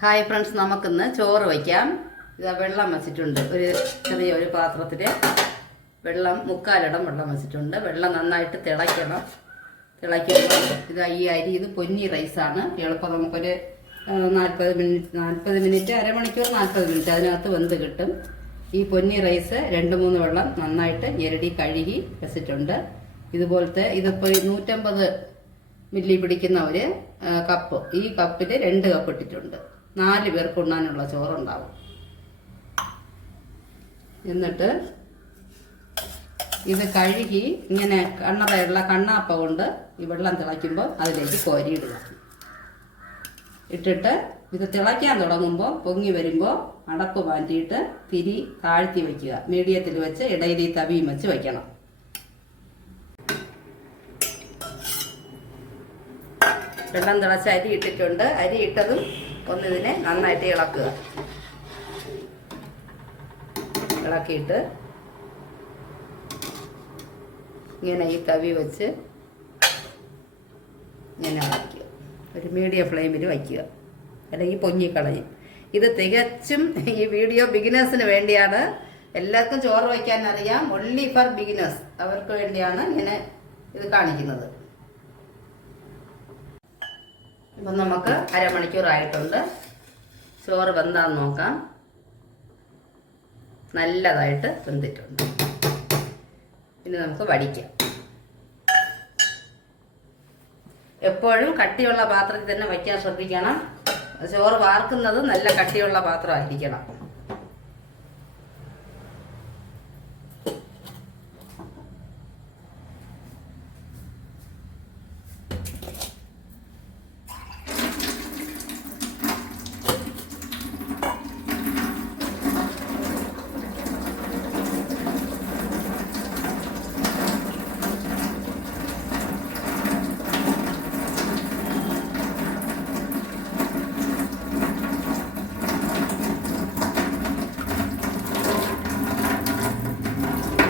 Hi friends, നമുക്കിന്ന് ചോറ് വയ്ക്കാം. ഇതാ വെള്ളം വെച്ചിട്ടുണ്ട്. ചെറിയൊരു പാത്രത്തിൽ വെള്ളം 3/4 വെള്ളം വെച്ചിട്ടുണ്ട്. വെള്ളം നന്നായിട്ട് തിളയ്ക്കണം. തിളയ്ക്കുമ്പോൾ ഇതാ ഈ അരി, ഇത് പൊന്നി റൈസാണ്. എളുപ്പം നമുക്കൊരു 40 മിനിറ്റ് അരമണിക്കൂർ 40 മിനിറ്റ് അതിനകത്ത് വെന്ത് കിട്ടും. ഈ പൊന്നി റൈസ് 2-3 വെള്ളം നന്നായിട്ട് ഞെരടി കഴുകി വെച്ചിട്ടുണ്ട്. ഇതുപോലത്തെ ഇതിപ്പോൾ 150 മില്ലി പിടിക്കുന്ന ഒരു കപ്പ്, ഈ കപ്പിൽ 2 കപ്പ് ഇട്ടിട്ടുണ്ട്. 4 പേർക്ക് ഉണ്ണാനുള്ള ചോറുണ്ടാവും. എന്നിട്ട് ഇത് കഴുകി ഇങ്ങനെ കണ്ണറയുള്ള കണ്ണാപ്പ കൊണ്ട് ഈ വെള്ളം തിളയ്ക്കുമ്പോൾ അതിലേക്ക് കോരിയിടുക. ഇട്ടിട്ട് ഇത് തിളയ്ക്കാൻ തുടങ്ങുമ്പോൾ പൊങ്ങി വരുമ്പോൾ അടപ്പ് മാറ്റിയിട്ട് തിരി താഴ്ത്തി വയ്ക്കുക. മീഡിയത്തിൽ വെച്ച് ഇടയിൽ തവിയും വെച്ച് വയ്ക്കണം. വെള്ളം തിളച്ച് അരി ഇട്ടിട്ടുണ്ട്. അരി ഇട്ടതും ഒന്നിതിനെ നന്നായിട്ട് ഇളക്കുക. ഇളക്കിയിട്ട് ഇങ്ങനെ ഈ തവി വെച്ച് ഇങ്ങനെ വയ്ക്കുക. ഒരു മീഡിയം ഫ്ലെയിമിൽ വയ്ക്കുക, അല്ലെങ്കിൽ പൊങ്ങിക്കളയും. ഇത് തികച്ചും ഈ വീഡിയോ ബിഗിനേഴ്സിന് വേണ്ടിയാണ്. എല്ലാവർക്കും ചോറ് വയ്ക്കാൻ അറിയാം. ഒൺലി ഫോർ ബിഗിനേഴ്സ്, അവർക്ക് വേണ്ടിയാണ് ഇങ്ങനെ ഇത് കാണിക്കുന്നത്. ഇപ്പം നമുക്ക് അരമണിക്കൂറായിട്ടുണ്ട്. ചോറ് വെന്താന്ന് നോക്കാം. നല്ലതായിട്ട് വെന്തിട്ടുണ്ട്. ഇനി നമുക്ക് വടിക്കാം. എപ്പോഴും കട്ടിയുള്ള പാത്രത്തിൽ തന്നെ വയ്ക്കാൻ ശ്രദ്ധിക്കണം. ചോറ് വാർക്കുന്നത് നല്ല കട്ടിയുള്ള പാത്രമായിരിക്കണം.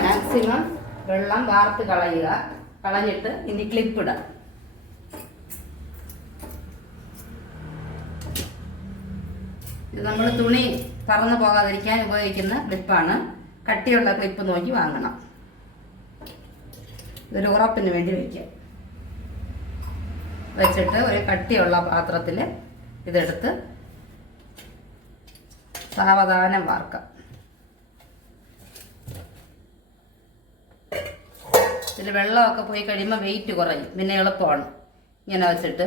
മാക്സിമം വെള്ളം വാർത്ത് കളയുക. കളഞ്ഞിട്ട് ഇനി ക്ലിപ്പിടാം. ഇത് നമ്മൾ തുണി പറന്നു പോകാതിരിക്കാൻ ഉപയോഗിക്കുന്ന ക്ലിപ്പാണ്. കട്ടിയുള്ള ക്ലിപ്പ് നോക്കി വാങ്ങണം. ഇതൊരു ഉറപ്പിന് വേണ്ടി വയ്ക്കാം. വെച്ചിട്ട് ഒരു കട്ടിയുള്ള പാത്രത്തിൽ ഇതെടുത്ത് സാവധാനം വാർക്കാം. ഇതിൽ വെള്ളമൊക്കെ പോയി കഴിയുമ്പോൾ വെയിറ്റ് കുറയും, പിന്നെ എളുപ്പമാണ്. ഇങ്ങനെ വെച്ചിട്ട്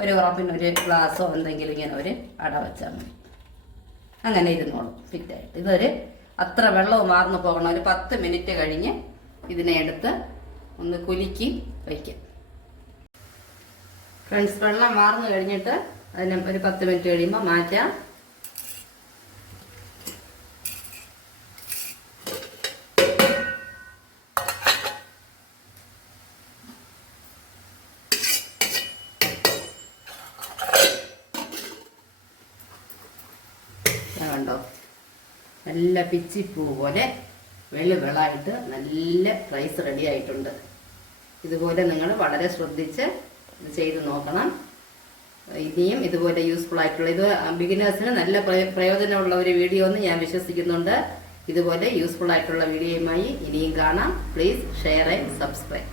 ഒരു ഉറപ്പിന് ഒരു ഗ്ലാസ്സോ എന്തെങ്കിലും ഇങ്ങനെ ഒരു അട വെച്ചാൽ മതി. അങ്ങനെ ഇരുന്നോളും ഫിറ്റായിട്ട്. ഇതൊരു അത്ര വെള്ളവും വാർന്നു പോകണം. ഒരു 10 മിനിറ്റ് കഴിഞ്ഞ് ഇതിനെ എടുത്ത് ഒന്ന് കുലുക്കി വയ്ക്കാം. ഫ്രണ്ട്സ്, വെള്ളം വാർന്നു കഴിഞ്ഞിട്ട് അതിന് ഒരു 10 മിനിറ്റ് കഴിയുമ്പോൾ മാറ്റാം. കണ്ടോ, നല്ല പിച്ചിപ്പൂ പോലെ വെളുവിളായിട്ട് നല്ല റൈസ് റെഡി ആയിട്ടുണ്ട്. ഇതുപോലെ നിങ്ങൾ വളരെ ശ്രദ്ധിച്ച് ഇത് ചെയ്ത് നോക്കണം. ഇനിയും ഇതുപോലെ യൂസ്ഫുൾ ആയിട്ടുള്ള, ഇത് ബിഗിനേഴ്സിന് നല്ല പ്രയോജനമുള്ള ഒരു വീഡിയോ എന്ന് ഞാൻ വിശ്വസിക്കുന്നുണ്ട്. ഇതുപോലെ യൂസ്ഫുൾ ആയിട്ടുള്ള വീഡിയോയുമായി ഇനിയും കാണാം. Please share and subscribe.